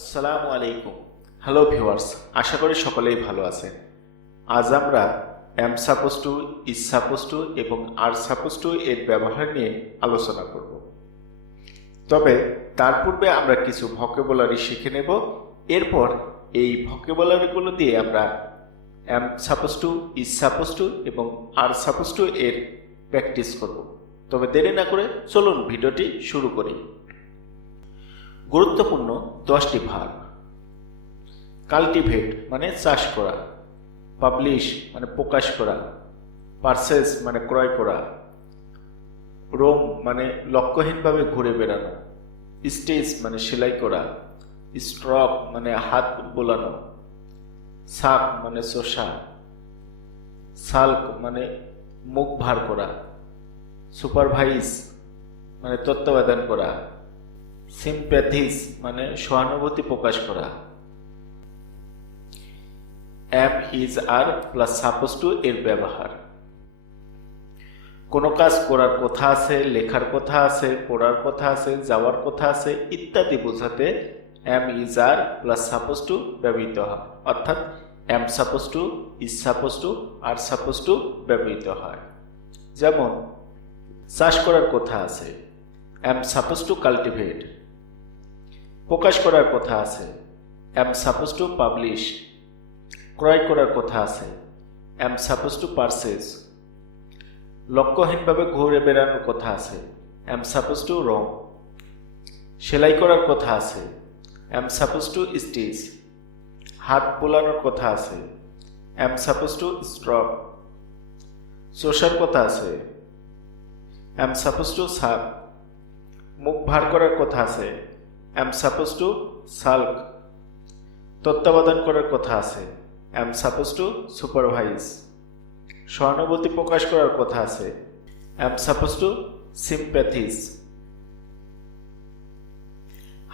আসসালামু আলাইকুম। Hello viewers, আশা করি সকলেই ভালো আছেন। আজ আমরা am suppose to, is suppose to এবং আর সাপোজ টু এর ব্যবহার নিয়ে আলোচনা করব। তবে তার পূর্বে আমরা কিছু ভোকাবুলারি শিখে নেব। এরপর এই ভোকাবুলারিগুলো দিয়ে আমরা am suppose to, is suppose to এবং আর সাপোজ টু এর প্র্যাকটিস করব। তবে দেরি না করে চলুন ভিডিওটি শুরু করি। গুরুত্বপূর্ণ 10টি ভার্ব। কাল্টিভেট মানে চাষ করা, পাবলিশ মানে প্রকাশ করা, পারচেজ মানে ক্রয় করা, রোম মানে লক্ষ্যহীনভাবে ঘুরে বেড়ানো, স্টেজ মানে সেলাই করা, স্ট্রক মানে হাত বোলানো, সাক মানে চোষা, সাল্ক মানে মুখ ভার করা, সুপারভাইজ মানে তত্ত্বাবধান করা, সিম্প্যাথিস মানে সহানুভূতি প্রকাশ করা। Am is are plus suppose to এর ব্যবহার। কোনো কাজ করার কথা আছে, লেখার কথা আছে, পড়ার কথা আছে, যাওয়ার কথা আছে ইত্যাদি বোঝাতে am is are plus suppose to ব্যবহৃত হয়। অর্থাৎ am suppose to, is suppose to, are suppose to ব্যবহৃত হয়। যেমন চাষ করার কথা আছে, এম সাপোজ টু কাল্টিভেট। প্রকাশ করার কথা আছে, এম সাপোজ টু পাবলিশ। ক্রয় করার কথা আছে, এম সাপোজ টু পারচেজ। লক্ষ্যহীনভাবে ঘুরে বেড়ানোর কথা আছে, এম সাপোজ টু রোম। সেলাই করার কথা আছে, এম সাপোজ টু স্টিচ। হাত বোলানোর কথা আছে, এম সাপোজ টু স্ট্রক। চোষার কথা আছে, এম সাপোজ টু সাক। মুখ ভার করার কথা আছে, এম সাপোজ টু সাল্ক। তত্ত্বাবধান করার কথা আছে, এম সাপোজ টু সুপারভাইজ। সহানুভূতি প্রকাশ করার কথা আছে, এম সাপোজ টু সিম্প্যাথিস।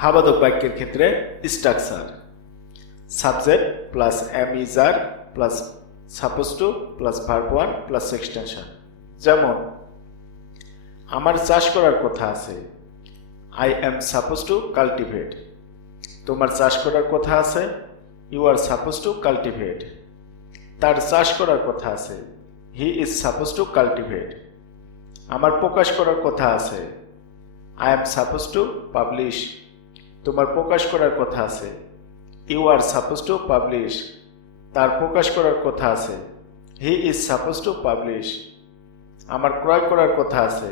হাবাদক বাক্যের ক্ষেত্রে structure subject plus am is are plus suppose to plus verb one plus extension. যেমন আমার চাষ করার কথা আছে, I am suppose to cultivate. তোমার চাষ করার কথা আছে, you are suppose to cultivate. তার চাষ করার কথা আছে, he is suppose to cultivate. আমার প্রকাশ করার কথা আছে, I am suppose to publish. তোমার প্রকাশ করার কথা আছে, you are suppose to publish. তার প্রকাশ করার কথা আছে, he is suppose to publish. আমার ক্রয় করার কথা আছে,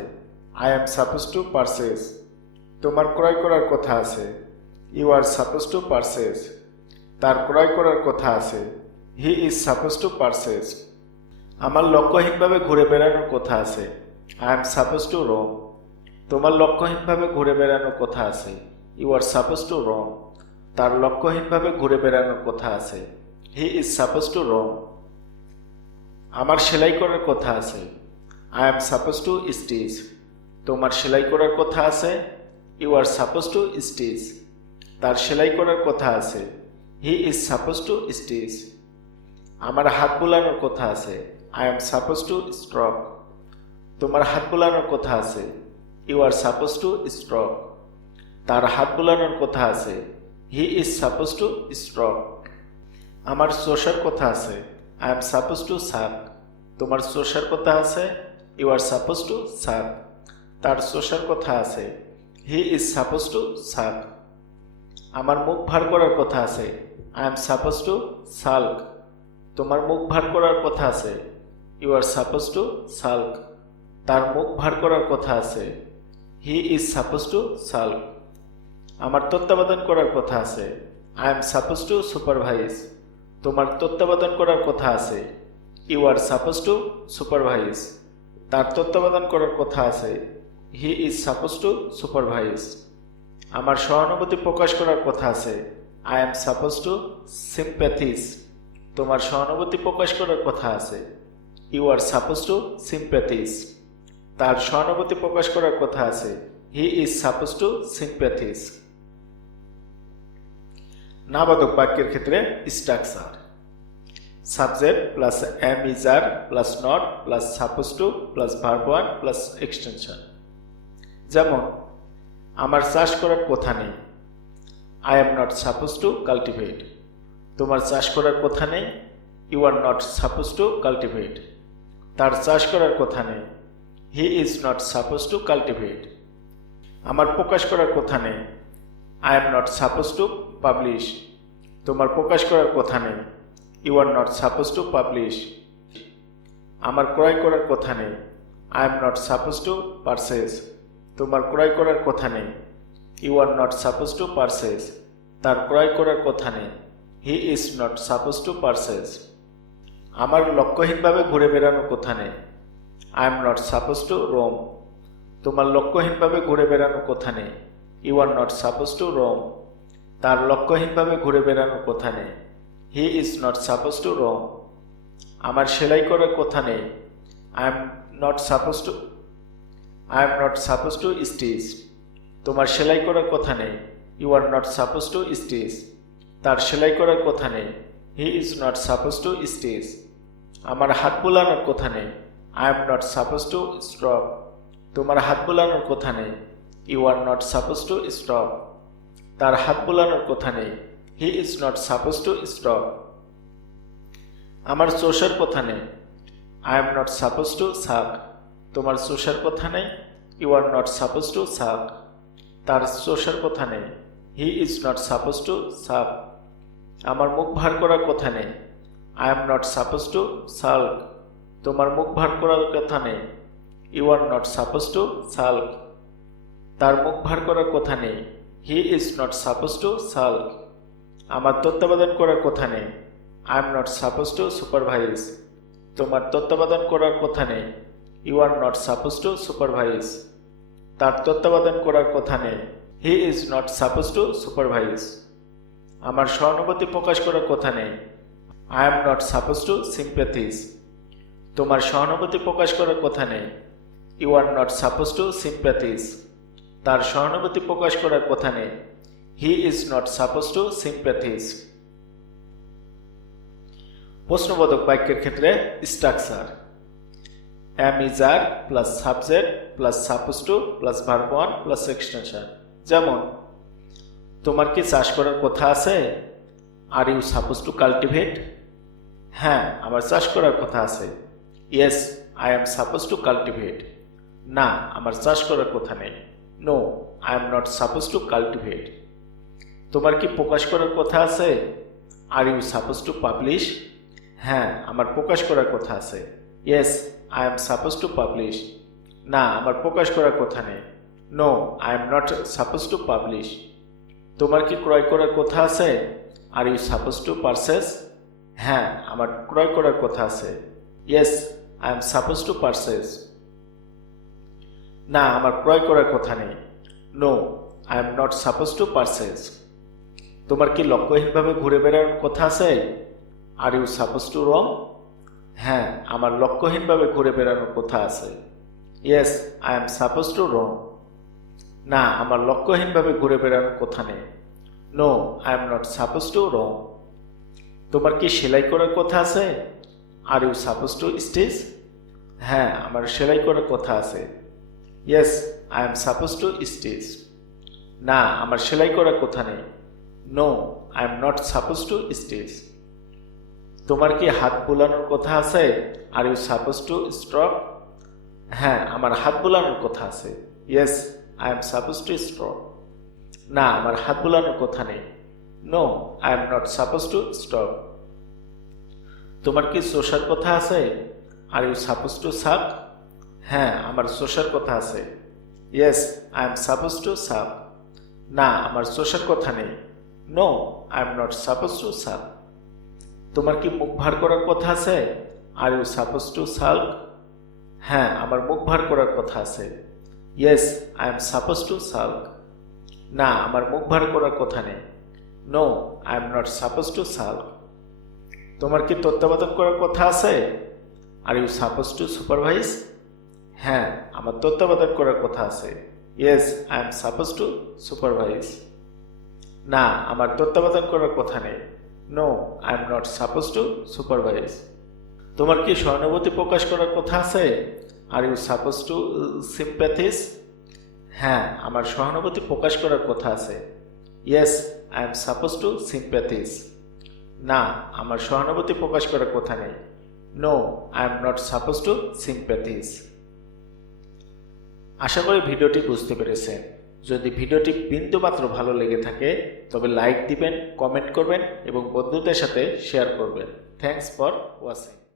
I am suppose to purchase. তোমার ক্রয় করার কথা আছে, you are suppose to purchase. তার ক্রয় করার কথা আছে, he is suppose to purchase. আমার লক্ষ্যহীনভাবে ঘুরে বেড়ানোর কথা আছে, I am suppose to roam. তোমার লক্ষ্যহীনভাবে ঘুরে বেড়ানোর কথা আছে, you are suppose to roam. তার লক্ষ্যহীনভাবে ঘুরে বেড়ানোর কথা আছে, he is suppose to roam. আমার সেলাই করার কথা আছে, I am suppose to stitch. তোমার সেলাই করার কথা আছে, you are suppose to stitch. তার সেলাই করার কথা আছে, he is suppose to stitch. আমার হাত বোলানোর কথা আছে, I am suppose to stroke. তোমার হাত বোলানোর কথা আছে, you are suppose to stroke. তার হাত বোলানোর কথা আছে, he is suppose to stroke. আমার চোষার কথা আছে, I am suppose to suck. তোমার চোষার কথা আছে, you are suppose to suck. তার চোষার কথা আছে, he is suppose to suck. আমার মুখ ভার করার কথা আছে, I am suppose to sulk. তোমার মুখ ভার করার কথা আছে, you are suppose to sulk. তার মুখ ভার করার কথা আছে, he is suppose to sulk. আমার তত্ত্বাবধান করার কথা আছে, I am suppose to supervise. তোমার তত্ত্বাবধান করার কথা আছে, you are suppose to supervise. তার তত্ত্বাবধান করার কথা আছে, he is suppose to supervise. আমার সহানুভূতি প্রকাশ করার কথা আছে, I am suppose to sympathise. তোমার সহানুভূতি প্রকাশ করার কথা আছে, you are suppose to sympathise. তার সহানুভূতি প্রকাশ করার কথা আছে, he is suppose to sympathise. নাবাদক বাক্যের ক্ষেত্রে structure subject plus am is are plus not plus suppose to plus verb one plus extension. যেমন আমার চাষ করার কথা নেই, I am not suppose to cultivate. তোমার চাষ করার কথা নেই, you are not suppose to cultivate. তার চাষ করার কথা নেই, he is not suppose to cultivate. আমার প্রকাশ করার কথা নেই, I am not suppose to publish. তোমার প্রকাশ করার কথা নেই, you are not suppose to publish. আমার ক্রয় করার কথা নেই, I am not suppose to purchase. তোমার ক্রয় করার কথা নেই, you are not suppose to purchase. তার ক্রয় করার কথা নেই, he is not suppose to purchase. আমার লক্ষ্যহীনভাবে ঘুরে বেড়ানোর কথা নেই, I am not suppose to roam. তোমার লক্ষ্যহীনভাবে ঘুরে বেড়ানোর কথা নেই, you are not suppose to roam. তার লক্ষ্যহীনভাবে ঘুরে বেড়ানোর কথা নেই, he is not suppose to roam. আমার সেলাই করার কথা নেই, I am not suppose to stitch. তোমার সেলাই করার কথা নেই, you are not suppose to stitch. তার সেলাই করার কথা নেই, he is not suppose to stitch. আমার হাত বোলানোর কথা নেই, I am not suppose to stop. তোমার হাত বোলানোর কথা নেই, you are not suppose to stop. তার হাত বোলানোর কথা নেই, he is not suppose to stop. আমার চোষার কথা নেই, I am not suppose to suck. তোমার চোষার কথা নেই, you are not suppose to suck. তার চোষার কথা নেই, he is not suppose to suck. আমার মুখ ভার করার কথা নেই, I am not suppose to sulk. তোমার মুখ ভার করার কথা নেই, you are not suppose to sulk. তার মুখ ভার করার কথা নেই, he is not suppose to sulk. আমার তত্ত্বাবধান করার কথা নেই, I am not suppose to supervise. তোমার তত্ত্বাবধান করার কথা নেই, you are not suppose to supervise. তার তত্ত্বাবধান করার কথা নেই, he is not suppose to supervise. আমার সহানুভূতি প্রকাশ করার কথা নেই, I am not suppose to sympathise. তোমার সহানুভূতি প্রকাশ করার কথা নেই, you are not suppose to sympathise. তার সহানুভূতি প্রকাশ করার কথা নেই, he is not suppose to sympathise. প্রশ্নবোধক বাক্যের ক্ষেত্রে structure am is are plus subject plus suppose to plus verb one plus extension. যেমন, তোমার কি চাষ করার কথা আছে, are you suppose to cultivate. হ্যাঁ, আমার চাষ করার কথা আছে, yes I am suppose to cultivate. না, আমার চাষ করার কথা নেই, no I am not suppose to cultivate. তোমার কি প্রকাশ করার কথা আছে, are you suppose to publish. হ্যাঁ, আমার প্রকাশ করার কথা আছে, yes I am suppose to publish. না, আমার প্রকাশ করার কথা নেই, no I am not suppose to publish. তোমার কি ক্রয় করার কথা আছে, are you suppose to purchase. হ্যাঁ, আমার ক্রয় করার কথা আছে, yes I am suppose to purchase. না, আমার ক্রয় করার কথা নেই, no I am not suppose to purchase. তোমার কি লক্ষ্যহীনভাবে ঘুরে বেড়ানোর কথা আছে, are you suppose to roam. হ্যাঁ, আমার লক্ষ্যহীনভাবে ঘুরে বেড়ানোর কথা আছে, yes I am suppose to roam. না, আমার লক্ষ্যহীনভাবে ঘুরে বেড়ানোর কথা নেই, no I am not suppose to roam. তোমার কি সেলাই করার কথা আছে, are you suppose to stitch. হ্যাঁ, আমার সেলাই করার কথা আছে, yes I am suppose to stitch. না, আমার সেলাই করার কথা নেই, no I am not suppose to stitch. তোমার কি হাত বোলানোর কথা আছে, are you suppose to stroke. হ্যাঁ, আমার হাত বোলানোর কথা আছে, yes I am suppose to stroke. না, আমার হাত বোলানোর কথা নেই, no I am not suppose to stop. তোমার কি চোষার কথা আছে, আর ইউ সাপোজ টু সাপ। হ্যাঁ, আমার চোষার কথা আছে, yes I am suppose to suck. না, আমার চোষার কথা নেই, no I am not suppose to suck. তোমার কি মুখ ভার করার কথা আছে, are you suppose to sulk. হ্যাঁ, আমার মুখ ভার করার কথা আছে, yes I am suppose to sulk. না, আমার মুখ ভার করার কথা নেই, no I am not suppose to sulk. তোমার কি তত্ত্বাবধান করার কথা আছে, are you suppose to supervise. হ্যাঁ, আমার তত্ত্বাবধান করার কথা আছে, yes I am suppose to supervise. না, আমার তত্ত্বাবধান করার কথা নেই, no I am not suppose to supervise. তোমার কি সহানুভূতি প্রকাশ করার কথা আছে, are you suppose to sympathise. হ্যাঁ, আমার সহানুভূতি প্রকাশ করার কথা আছে, yes I am suppose to sympathise. না, আমার সহানুভূতি প্রকাশ করার কথা নেই। No, I am not suppose to sympathise. আশা করি ভিডিওটি বুঝতে পেরেছেন। যদি ভিডিওটি বিন্দুমাত্র ভালো লেগে থাকে তবে লাইক দিবেন, কমেন্ট করবেন এবং বন্ধুদের সাথে শেয়ার করবেন। Thanks for watching.